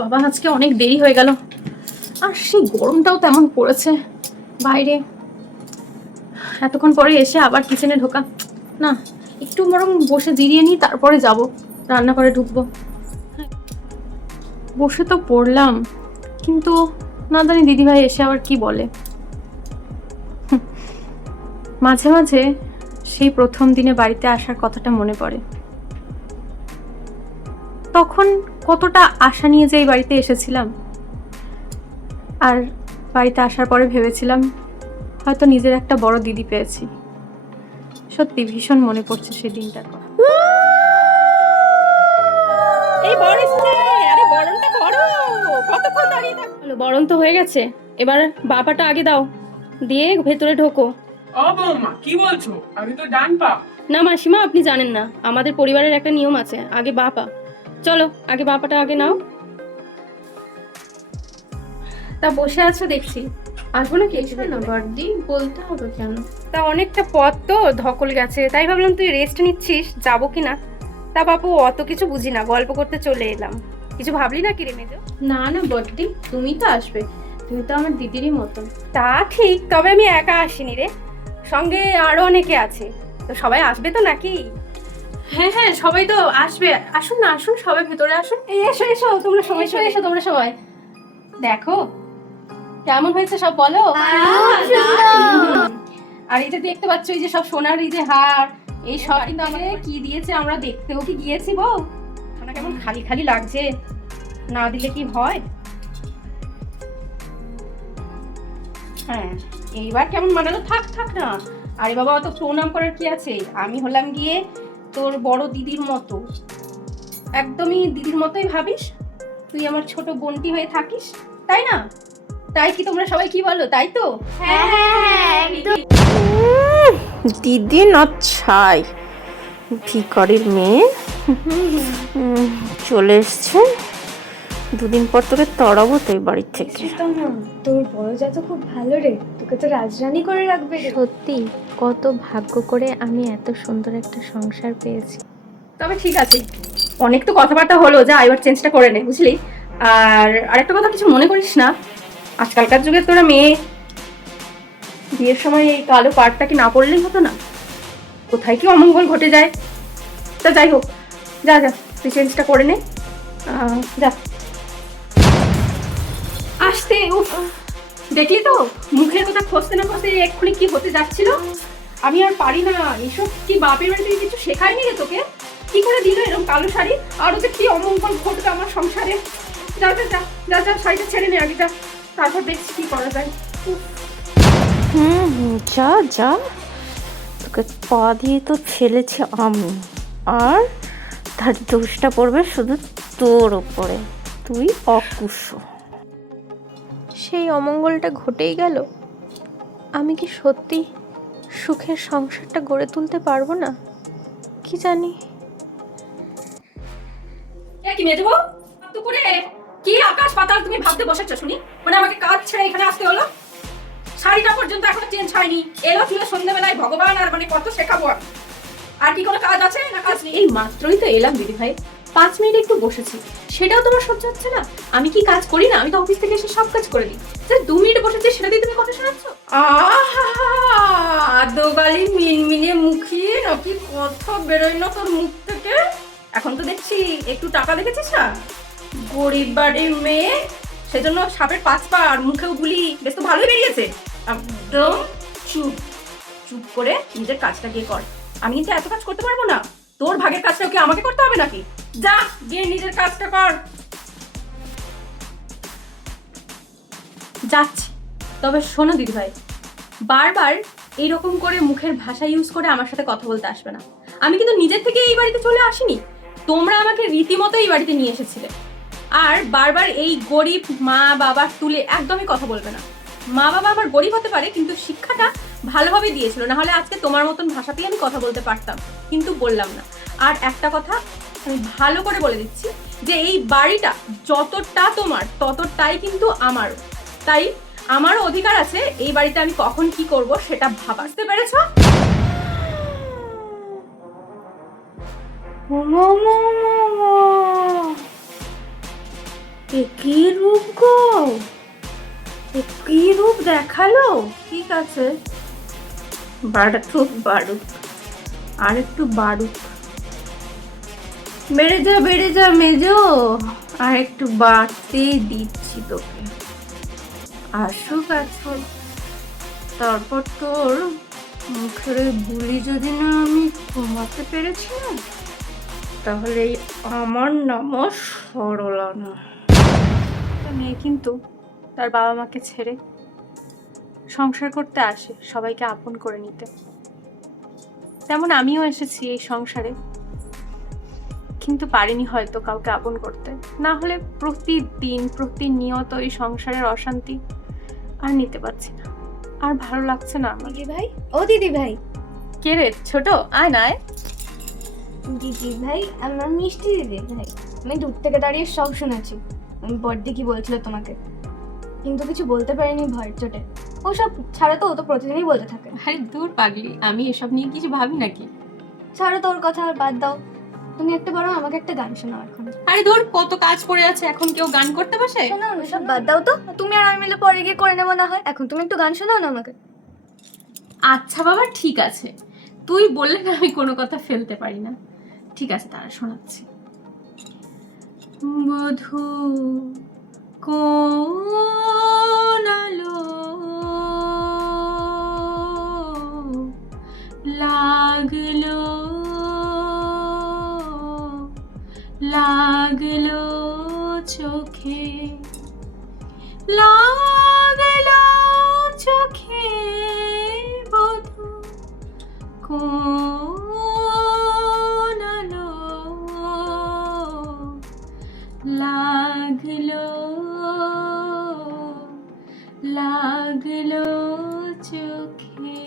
বাবা আজকে অনেক দেরি হয়ে গেল, আর সেই গরমটাও তেমন পড়েছে বাইরে। এতক্ষণ পরে এসে আবার কিচেনে ঢোকা, না একটু বরং বসে জিরিয়ে নিই, তারপরে যাব রান্নাঘরে ঢুকবো। বসে তো পড়লাম, কিন্তু না জানি দিদিভাই এসে আবার কি বলে। মাঝে মাঝে সেই প্রথম দিনে বাড়িতে আসার কথাটা মনে পড়ে। তখন কতটা আশা নিয়ে যে এই বাড়িতে এসেছিলাম, আর বাড়িতে আসার পরে ভেবেছিলাম হয়তো নিজের একটা বড় দিদি পেয়েছি। সত্যি ভীষণ মনে পড়ছে সেই দিনটার কথা। বরণ তো হয়ে গেছে, এবার বাপাটা আগে দাও, দিয়ে ভেতরে ঢোকো। ও বৌমা, কি বলছো? আমি তো ডান পা। না মাসিমা, আপনি জানেন না, আমাদের পরিবারের একটা নিয়ম আছে, আগে বাপা। চলো আগে বাপাটা আগে নাও। তা বসে আছো দেখছি, আসবো নাকি? না বড়দি, বলতে হবে কেন? তা অনেকটা পথ তো ধকল গেছে, তাই ভাবলাম তুই রেস্ট নিচ্ছিস, যাবো কিনা। তা বাপু অত কিছু বুঝি না, গল্প করতে চলে এলাম। কিছু ভাবলি না কি রে মেজো? না না বড়দি, তুমি তো আসবে, তুমি তো আমার দিদিরই মতন। তা ঠিক, তবে আমি একা আসিনি রে, সঙ্গে আরো অনেকে আছে, তো সবাই আসবে তো নাকি? হ্যাঁ হ্যাঁ, সবাই তো আসবে। আসুন না, আসুন সবাই ভেতরে আসুন। এই এসো এসো, তোমরা সবাই এসো, তোমরা সবাই দেখো কেমন হয়েছে সব বলো। আর এই যে দেখতে পাচ্ছ, এই যে সব সোনার এই যে হার, এই সব কিন্তু আমাদের কি দিয়েছে, আমরা দেখতেও কি গিয়েছি বউ? না কেমন খালি খালি লাগছে, না দিলে কি হয়? হ্যাঁ, এইবার কেমন মানালো, থাক থাক না। আরে বাবা, অত প্রণাম করার কি আছে, আমি হলাম গিয়ে তোর বড় দিদির মতো, একদমই দিদির মতোই ভাবিস, তুই আমার ছোট বোনটি হয়ে থাকিস, তাই না? তাই কি তোমরা সবাই কি বলো, তাই তো? হ্যাঁ একদম। দিদি না ছাই, ভিখারির মেয়ে চলে এসছে, দুদিন পর তোকে তাড়াবো তো এই বাড়ির থেকে। তোর বড় যা তো খুব ভালো রে, তোকে তো রাজরানী করে রাখবে রে। সত্যি কত ভাগ্য করে আমি এত সুন্দর একটা সংসার পেয়েছি। তবে ঠিক আছে, অনেক তো কথাবার্তা হলো, যা এবার চেঞ্জটা করে নে, বুঝলি? আর আরেকটা কথা, কিছু মনে করিস না, আজকালকার যুগে তোরা মেয়ে বিয়ের সময় এই কালো পাড়টা কি না পড়লেই হতো না? কোথায় কি অমঙ্গল ঘটে যায়। তা যাই হোক, যা যা তুই চেঞ্জটা করে নে, যা। আসতে উফ, দেখলি তো মুখের কথা খসতে না খসতে এক্ষুনি কি হতে যাচ্ছিল। আমি আর পারি না এসব, কি বাপের বাড়িতে কিছু শেখায়নি রে তোকে? কি করে দিল এরকম কালো শাড়ি, আর ওদের কি অমঙ্গল ঘটবে আমার সংসারে। যা যা যা যা যা, শাড়িটা ছেড়ে নে আগে, যা, তারপর দেখছি কি করা যায়। যা যা, তোকে পা দিয়ে তো ফেলেছি আমি, আর তার দোষটা পড়বে শুধু তোর ওপরে, তুই অকুশ। সেই অমঙ্গলটা ঘটেই গেল, আমি কি সত্যি সুখের সংসারটা গড়ে তুলতে পারবো না কি জানি। কি মেয়ে দেবো দুপুরে, কি আকাশ পাতাল তুমি ভাবতে বসেছো শুনি? মানে আমাকে কাজ ছেড়ে এখানে আসতে হলো, শাড়িটা পর্যন্ত এখনো চেঞ্জ হয়নি, এলো ছিল সন্ধ্যাবেলায়, ভগবান আর মানে কত শেখাবো। আর কি কোনো কাজ আছে না? কাজ নেই, এই মাত্রই তো এলাম দিদি ভাই, 5 মিনিট একটু বসেছি, সেটাও তোমার সহ্য হচ্ছে না? আমি কি কাজ করি না? আমি তো অফিস থেকে এসে সব কাজ করে দিই, জাস্ট 2 মিনিট বসেছি, সেটা দিয়ে তুমি কথা শোনাচ্ছ? দোগালি মিনমিনে মুখী নাকি কথা বেরোয় না তোর মুখ থেকে? এখন তো দেখছি একটু টাকা দেখেছিস না, গরিব বাড়ির মেয়ে, সেজন্য সাপের 5 পা আর মুখেও গুলি, বেশ তো ভালোই বেরিয়েছে। একদম চুপ চুপ করে নিজের কাজটা গিয়ে কর। আমি কিন্তু এত কাজ করতে পারবো না, তোর ভাগের কাজটাও কি আমাকে করতে হবে নাকি? যা গিয়ে নিজের কাজটা কর। যাচ্ছি, তবে শোনো দিদি ভাই, বারবার এইরকম করে মুখের ভাষা ইউজ করে আমার সাথে কথা বলতে আসবে না। আমি কিন্তু নিজের থেকে এই বাড়িতে চলে আসিনি, তোমরা আমাকে রীতিমতো এই বাড়িতে নিয়ে এসেছিলে। আর বারবার এই গরিব মা বাবার তুলে একদমই কথা বলবে না। মা বাবা আমার গরিব হতে পারে, কিন্তু শিক্ষাটা ভালোভাবে দিয়েছিল, না হলে আজকে তোমার মতন ভাষাতেই আমি কথা বলতে পারতাম, কিন্তু বললাম না। আর একটা কথা আমি ভালো করে বলে দিচ্ছি, যে এই বাড়িটা যতটা তোমার ততটাই কিন্তু আমার, তাই আমারও অধিকার আছে এই বাড়িতে আমি কখন কি করব সেটা ভাবা। বুঝতে পেরেছো? এ কি রূপ গো, এ কি রূপ দেখালো। ঠিক আছে, বাড়ুক বাড়ুক, আর একটু বাড়ুক। বেড়ে যা মেজো, আর একটু বাড়তেই দিচ্ছি তোকে। আসুক আসুক, তারপর তোর মুখের ওই বুলি যদি না আমি কমাতে পেরেছি না, তাহলে এই আমার নামও সরলা না। একটা মেয়ে কিন্তু তার বাবা মাকে ছেড়ে সংসার করতে আসে সবাইকে আপন করে নিতে। তেমন আমিও এসেছি এই সংসারে, কিন্তু পারিনি হয়তো কাউকে আপন করতে। না হলে প্রতিদিন প্রতিনিয়ত এই সংসারের অশান্তি আর নিতে পারছি না, আর ভালো লাগছে না আমার। দিদি ভাই, ও দিদি ভাই, কে রে ছোট, আয় না আয়। দিদি ভাই, আমার মিষ্টি দিদি ভাই, আমি দূর থেকে দাঁড়িয়ে সব শুনেছি। আমি বড়দি কি বলছিল তোমাকে, কিন্তু কিছু বলতে পারিনি ভয়ের চোটে। ও সব ছাড়ো তো, ও তো প্রতিদিনই বলতে থাকে। আরে দূর পাগলি, আমি এসব নিয়ে কিছু ভাবি নাকি। ছাড়ো তো ওর কথা, আর বাদ দাও। তুমি একটা বরং আমাকে একটা গান শোনাও এখন। আরে দূর, কত কাজ পড়ে আছে, এখন কেউ গান করতে বসে? শোনাও না, সব বাদ দাও তো। তুমি আর আমি মিলে পরে গিয়ে করে নেবো না হয়। এখন তুমি একটু গান শোনাও না আমাকে। আচ্ছা বাবা ঠিক আছে, তুই বললে না আমি কোনো কথা ফেলতে পারি না। ঠিক আছে, তারা শোনাচ্ছি। বধূ কোন আলো লাগলো লাগলো চোখে, লাগলো চোখে বধূ কোন আলো লাগলো লাগলো চোখে।